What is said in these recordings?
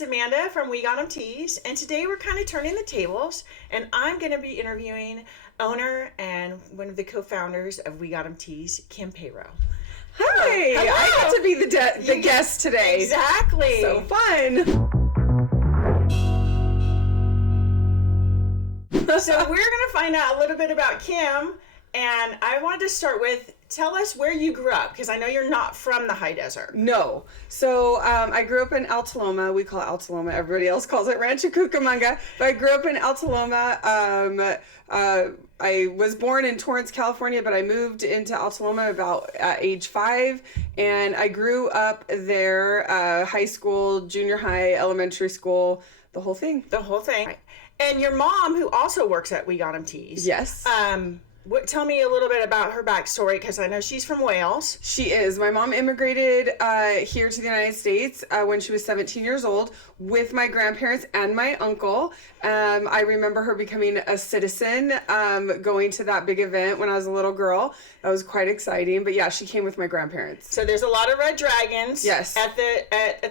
it's Amanda from WeGotEm Tees, and today we're kind of turning the tables, and I'm going to be interviewing owner and one of the co-founders of WeGotEm Tees, Kim Payrow. Hi, Hello. I got to be the guest today. Exactly. So fun. So we're going to find out a little bit about Kim, and I wanted to start with, tell us where you grew up, because I know you're not from the high desert. No. So I grew up in Altaloma. We call it Altaloma. Everybody else calls it Rancho Cucamonga. But I grew up in Altaloma. I was born in Torrance, California, but I moved into Altaloma about age 5. And I grew up there, high school, junior high, elementary school, the whole thing. The whole thing. And your mom, who also works at WeGotEm Tees. Yes. Tell me a little bit about her backstory, because I know she's from Wales. She is. My mom immigrated here to the United States when she was 17 years old with my grandparents and my uncle. I remember her becoming a citizen, going to that big event when I was a little girl. That was quite exciting. But yeah, she came with my grandparents. So there's a lot of red dragons. Yes. At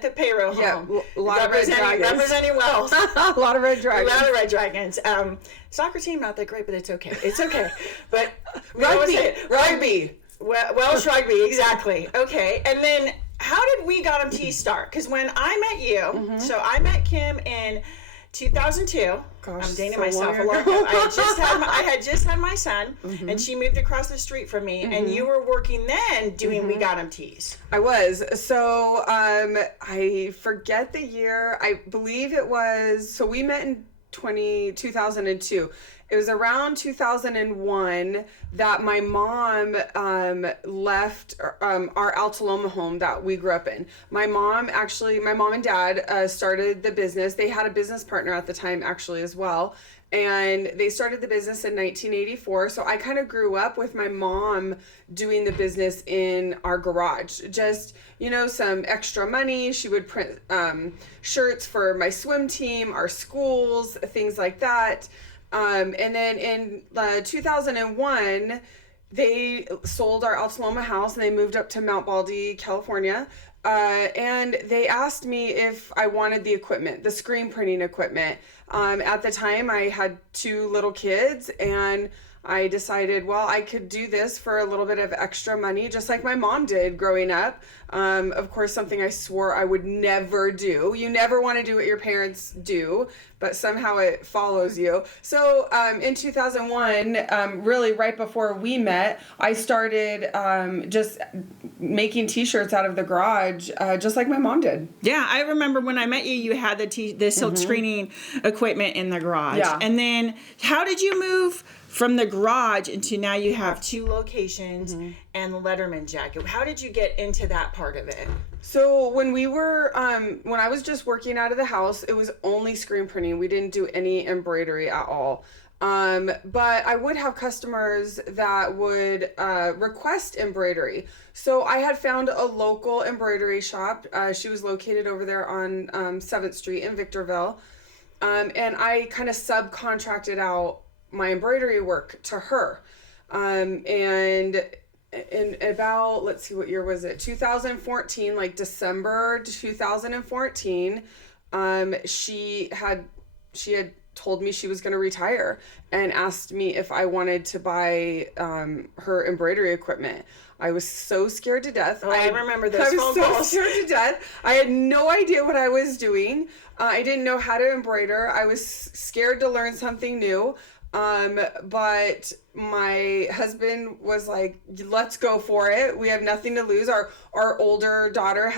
the Payrow home. Yeah, a lot of red dragons. Representing Wales. A lot of red dragons. A lot of red dragons. Soccer team not that great, but it's okay. It's okay. But Rugby. Welsh rugby, exactly. Okay, and then how did WeGotEm Tees start? Because when I met you, so I met Kim in 2002. Gosh, I'm dating so myself long a lot. ago. I had just had my son, and she moved across the street from me, and you were working then doing WeGotEm Tees. I was. So I forget the year. I believe it was, so we met in 2002. It was around 2001 that my mom left our Altaloma home that we grew up in. My mom and dad started the business. They had a business partner at the time actually as well. And they started the business in 1984. So I kind of grew up with my mom doing the business in our garage. Just, some extra money. She would print shirts for my swim team, our schools, things like that. And then in 2001, they sold our Altaloma house and they moved up to Mount Baldy, California. And they asked me if I wanted the equipment, the screen printing equipment. At the time I had 2 little kids, and I decided, well, I could do this for a little bit of extra money, just like my mom did growing up. Of course, something I swore I would never do. You never want to do what your parents do, but somehow it follows you. So in 2001, really right before we met, I started just making t-shirts out of the garage, just like my mom did. Yeah, I remember when I met you, you had the silk screening equipment in the garage. Yeah. And then how did you move from the garage into now you have 2 locations and the letterman jacket? How did you get into that part of it? So when we were, when I was just working out of the house, it was only screen printing. We didn't do any embroidery at all. But I would have customers that would request embroidery. So I had found a local embroidery shop. She was located over there on 7th Street in Victorville. And I kind of subcontracted out my embroidery work to her. And in about, let's see, what year was it? 2014, like December 2014, she had told me she was going to retire and asked me if I wanted to buy her embroidery equipment. I was so scared to death. Oh, I remember those phone calls. I was so scared to death. I had no idea what I was doing. I didn't know how to embroider. I was scared to learn something new. But my husband was like, let's go for it. We have nothing to lose. Our older daughter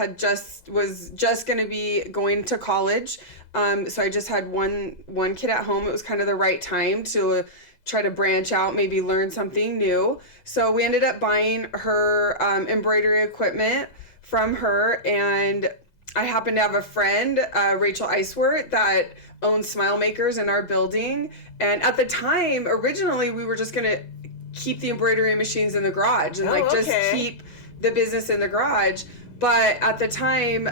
was just going to be going to college. So I just had one kid at home. It was kind of the right time to try to branch out, maybe learn something new. So we ended up buying her embroidery equipment from her, and I happen to have a friend, Rachel Iceworth, that owns Smile Makers in our building. And at the time, originally, we were just going to keep the embroidery machines in the garage and just keep the business in the garage. But at the time,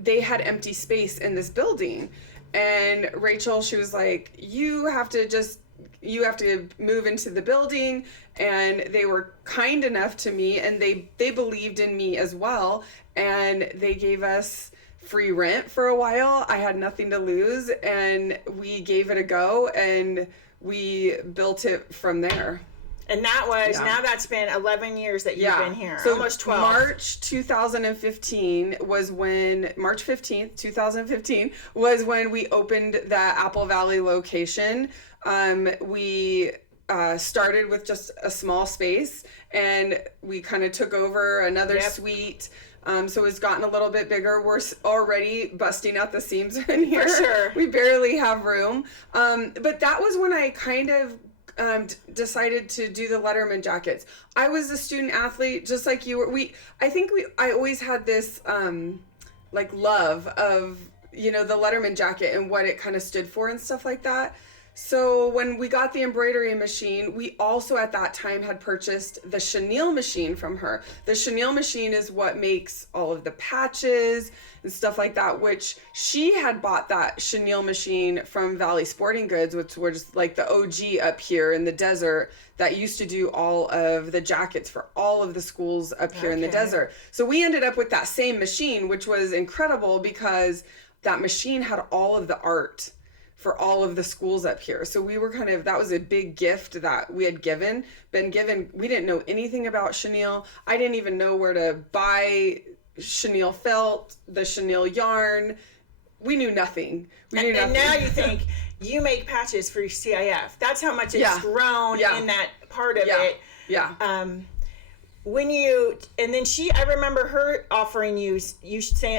they had empty space in this building. And Rachel, she was like, you have to move into the building. And they were kind enough to me, and they believed in me as well. And they gave us free rent for a while. I had nothing to lose, and we gave it a go, and we built it from there. And that was, now that's been 11 years that you've been here. So almost 12. March 2015 was when, March 15th, 2015 was when we opened the Apple Valley location. We started with just a small space, and we kind of took over another suite. So it's gotten a little bit bigger. We're already busting out the seams in here. For sure. We barely have room. But that was when I kind of decided to do the letterman jackets. I was a student athlete just like you were. I always had this like love of, you know, the letterman jacket and what it kind of stood for and stuff like that. So when we got the embroidery machine, we also at that time had purchased the chenille machine from her. The chenille machine is what makes all of the patches and stuff like that, which she had bought that chenille machine from Valley Sporting Goods, which was like the OG up here in the desert that used to do all of the jackets for all of the schools up here in the desert. So we ended up with that same machine, which was incredible because that machine had all of the art for all of the schools up here. So we were kind of, that was a big gift that we had been given. We didn't know anything about chenille. I didn't even know where to buy chenille felt, the chenille yarn. We knew nothing. And now you think you make patches for CIF. That's how much it's grown in that part of it. Yeah. I remember her offering you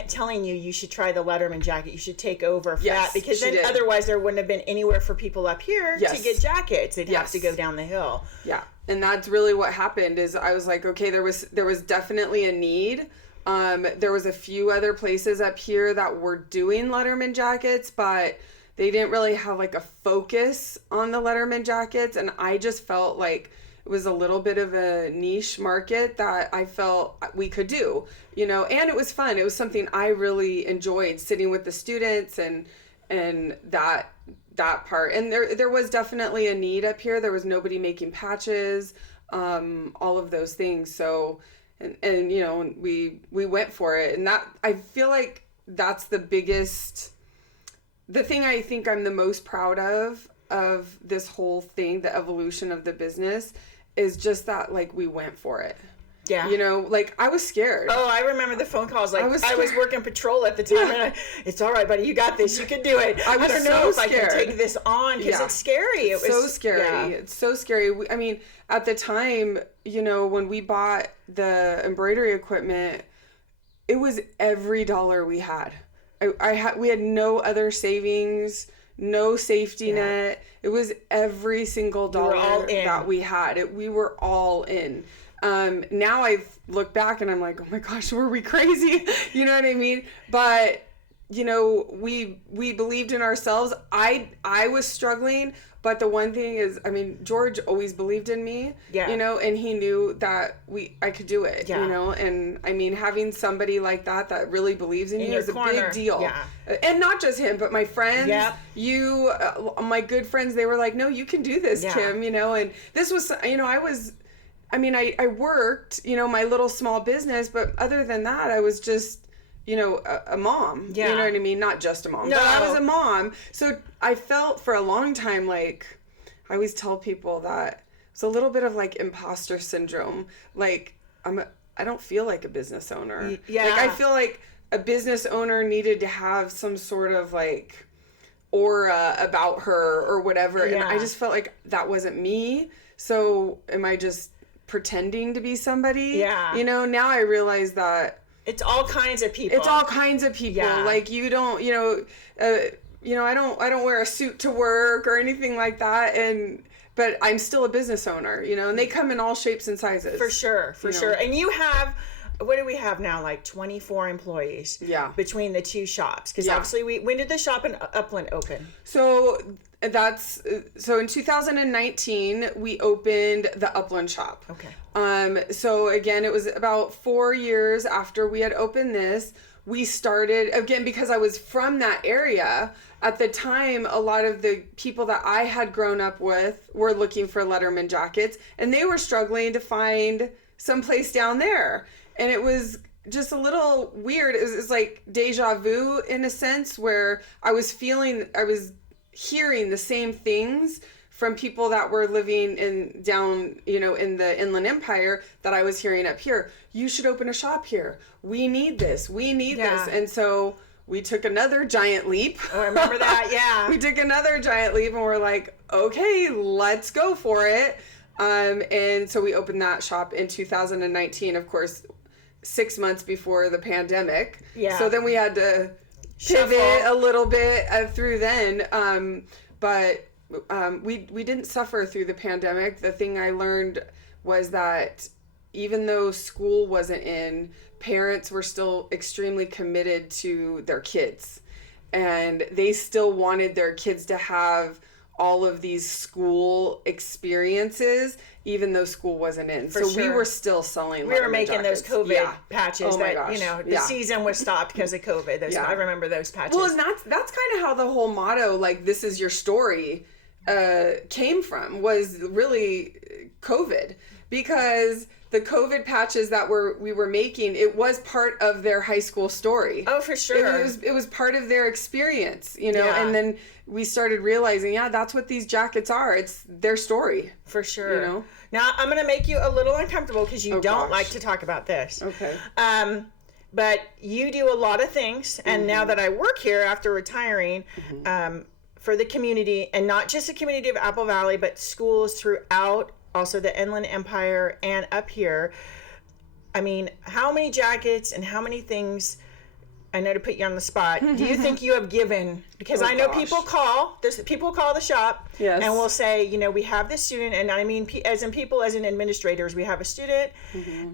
telling you you should try the letterman jacket. You should take over for that, because then otherwise there wouldn't have been anywhere for people up here to get jackets. They'd have to go down the hill. Yeah. And that's really what happened is I was like, okay, there was definitely a need. There was a few other places up here that were doing letterman jackets, but they didn't really have like a focus on the letterman jackets. And I just felt like it was a little bit of a niche market that I felt we could do, you know, and it was fun. It was something I really enjoyed, sitting with the students and that part. And there was definitely a need up here. There was nobody making patches, all of those things. So, and you know, we went for it. And that, I feel like that's the thing I think I'm the most proud of this whole thing, the evolution of the business, is just that, like, we went for it. Yeah. You know, like, I was scared. Oh, I remember the phone calls. Like, I was working patrol at the time, and it's all right, buddy. You got this. You can do it. I don't know if I can take this on, because it's scary. It's so scary. Yeah. It's so scary. I mean, at the time, you know, when we bought the embroidery equipment, it was every dollar we had. We had no other savings, no safety net. It was every single dollar that we had. We were all in. Now I look back and I'm like, oh my gosh, were we crazy? You know what I mean? But, you know, we believed in ourselves. I was struggling, but the one thing is, I mean, George always believed in me, you know, and he knew that I could do it, you know, and I mean, having somebody like that really believes in you is a big deal. Yeah. And not just him, but my friends, you, my good friends, they were like, no, you can do this, Kim, you know, and this was, you know, I worked, you know, my little small business, but other than that, I was just, you know, a mom. You know what I mean? Not just a mom, but I was a mom. So I felt for a long time, like, I always tell people that it's a little bit of like imposter syndrome. Like, I don't feel like a business owner. Yeah. Like, I feel like a business owner needed to have some sort of like aura about her or whatever. And I just felt like that wasn't me. So am I just pretending to be somebody? Yeah. You know, now I realize that it's all kinds of people. Yeah. Like, you don't, you know, I don't wear a suit to work or anything like that. But I'm still a business owner, you know, and they come in all shapes and sizes. For sure. And you have, what do we have now? Like 24 employees. Yeah. Between the two shops. Because obviously when did the shop in Upland open? So in 2019 we opened the Upland shop. Okay. So again, it was about 4 years after we had opened this. We started, again, because I was from that area at the time, a lot of the people that I had grown up with were looking for letterman jackets, and they were struggling to find some place down there. And it was just a little weird. It was like deja vu in a sense, where I was hearing the same things from people that were living down in the Inland Empire that I was hearing up here. You should open a shop here. We need this. This. And so we took another giant leap. Oh, I remember that. Yeah. We took another giant leap and we're like, okay, let's go for it. And so we opened that shop in 2019, of course, 6 months before the pandemic. Yeah. So then we had to pivot a little bit through then. But we didn't suffer through the pandemic. The thing I learned was that even though school wasn't in, parents were still extremely committed to their kids. And they still wanted their kids to have all of these school experiences, even though school wasn't in. We were still selling. We were making jackets. Those COVID patches the season was stopped because of COVID. I remember those patches. Well, and that's kind of how the whole motto, like, this is your story, came from, was really COVID, because the COVID patches that we were making, it was part of their high school story. Oh, for sure. It was part of their experience, and then we started realizing, that's what these jackets are. It's their story. For sure. Now, I'm going to make you a little uncomfortable because you don't like to talk about this. Okay. But you do a lot of things, and now that I work here after retiring, for the community, and not just the community of Apple Valley, but schools throughout also the Inland Empire and up here. I mean, how many jackets and how many things, I know to put you on the spot, do you think you have given? Because I know people call the shop and will say, we have this student, and I mean, as in administrators, we have a student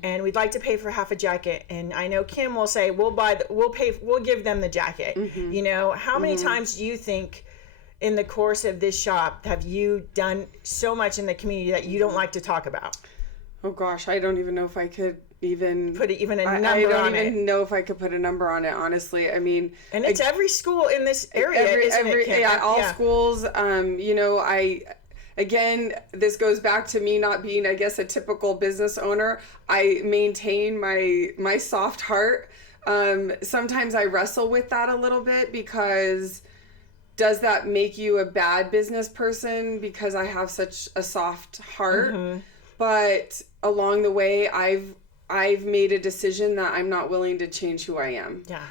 and we'd like to pay for half a jacket. And I know Kim will say, we'll give them the jacket. How many times do you think in the course of this shop have you done so much in the community that you don't like to talk about? Oh gosh, I don't even know if I could even put a number on it. I don't even know if I could put a number on it, honestly. I mean, and it's every school in this area, isn't it, Kim? All schools. Again, this goes back to me not being, I guess, a typical business owner. I maintain my soft heart. Sometimes I wrestle with that a little bit, because does that make you a bad business person because I have such a soft heart? But along the way, I've made a decision that I'm not willing to change who I am. Yeah.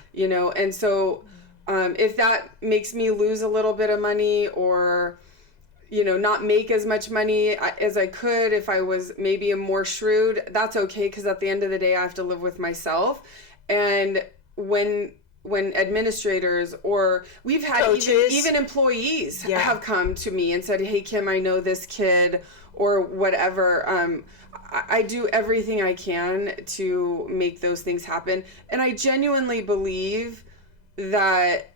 And so if that makes me lose a little bit of money, or not make as much money as I could if I was maybe a more shrewd, that's okay, because at the end of the day, I have to live with myself. And when administrators, or we've had even employees have come to me and said, hey, Kim, I know this kid, or whatever. I do everything I can to make those things happen. And I genuinely believe that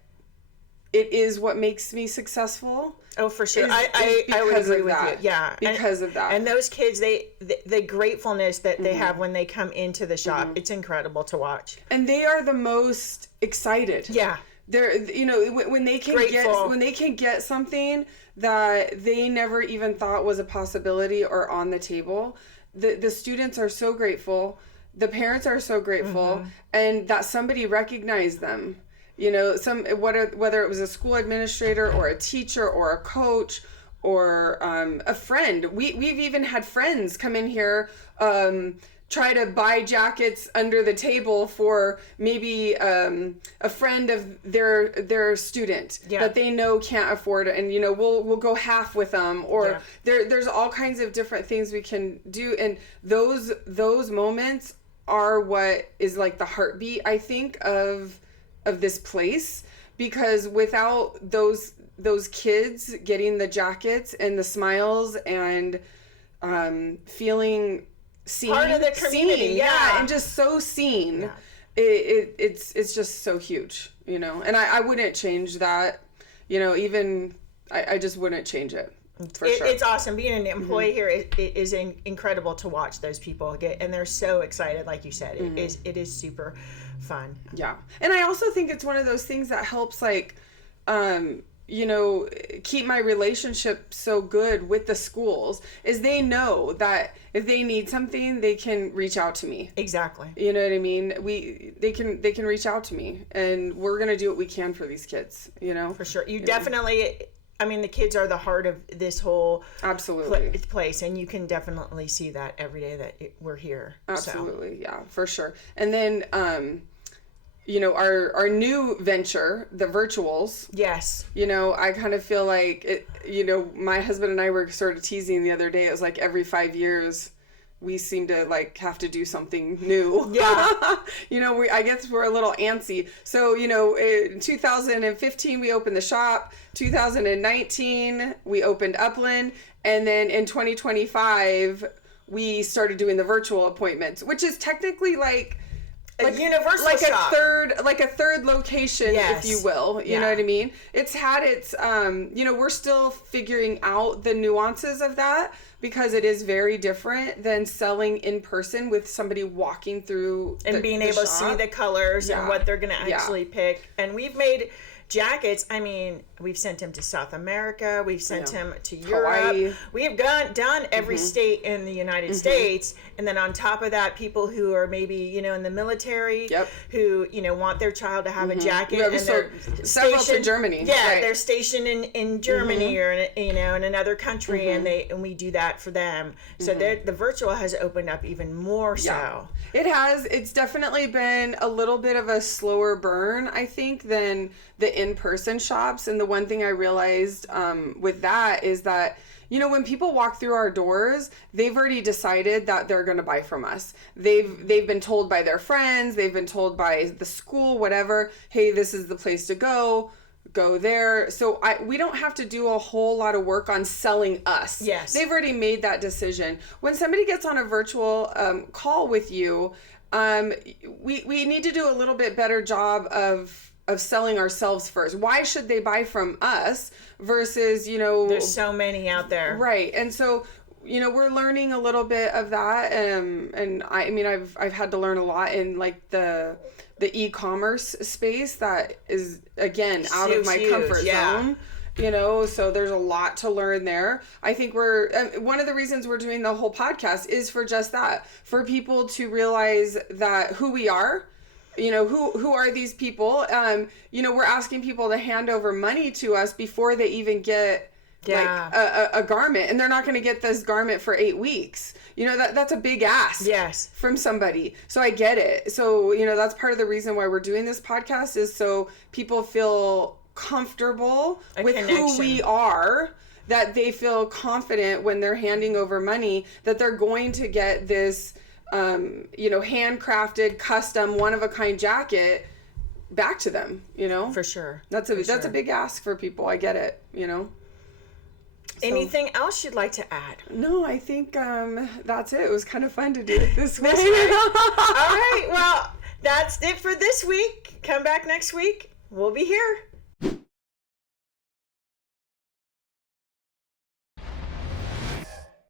it is what makes me successful. Oh, for sure. I would agree with you. Yeah. Because of that. And those kids, the gratefulness that they have when they come into the shop, it's incredible to watch. And they are the most excited. Yeah. They're, when they can get something that they never even thought was a possibility or on the table, the students are so grateful. The parents are so grateful, and that somebody recognized them. Whether it was a school administrator or a teacher or a coach or a friend. We've even had friends come in here, try to buy jackets under the table for maybe a friend of their student that they know can't afford it, and we'll go half with them, or there's all kinds of different things we can do, and those moments are what is like the heartbeat, I think, of this place, because without those kids getting the jackets and the smiles and feeling seen, part of the community, and just so seen, it's just so huge, and I wouldn't change that, even I just wouldn't change it. For sure. It's awesome. Being an employee here is incredible to watch those people get, and they're so excited, like you said. It is super fun. Yeah. And I also think it's one of those things that helps, like, keep my relationship so good with the schools is they know that if they need something, they can reach out to me. Exactly. You know what I mean? They can reach out to me, and we're going to do what we can for these kids, For sure. You definitely, I mean, the kids are the heart of this whole place, and you can definitely see that every day that we're here. Absolutely. So. Yeah, for sure. And then, our new venture, the virtuals. Yes. I kind of feel like it, my husband and I were sort of teasing the other day. It was like every 5 years we seem to like have to do something new. Yeah. I guess we're a little antsy. So, in 2015 we opened the shop, 2019 we opened Upland, and then in 2025 we started doing the virtual appointments, which is technically like a universal shop. a third location, yes. if you will. You know what I mean? It's had its, we're still figuring out the nuances of that because it is very different than selling in person with somebody walking through and being able to see the colors and what they're going to actually pick. And we've made jackets. I mean, we've sent them to South America. We've sent them to Europe. Hawaii. We've done every state in the United States. And then on top of that, people who are maybe, in the military who, want their child to have a jacket. And they're several to Germany. Yeah, right. They're stationed in Germany or, in another country. And we do that for them. So the virtual has opened up even more so. It has. It's definitely been a little bit of a slower burn, I think, than the in-person shops. And the one thing I realized with that is that, when people walk through our doors, they've already decided that they're going to buy from us. They've been told by their friends, they've been told by the school, whatever, hey, this is the place to go there. So we don't have to do a whole lot of work on selling us. Yes. They've already made that decision. When somebody gets on a virtual call with you, we need to do a little bit better job of selling ourselves first. Why should they buy from us versus, there's so many out there. Right. And so, we're learning a little bit of that. And I mean, I've had to learn a lot in like the e-commerce space that is, again, out of my comfort zone. So there's a lot to learn there. I think one of the reasons we're doing the whole podcast is for just that, for people to realize that who we are, who are these people? We're asking people to hand over money to us before they even get like a garment, and they're not going to get this garment for 8 weeks. That's a big ask from somebody. So I get it. So, that's part of the reason why we're doing this podcast is so people feel comfortable with who we are, that they feel confident when they're handing over money, that they're going to get this, handcrafted, custom, one-of-a-kind jacket back to them, For sure. That's a big ask for people. I get it, So, anything else you'd like to add? No, I think that's it. It was kind of fun to do it this week. All right. Well, that's it for this week. Come back next week. We'll be here.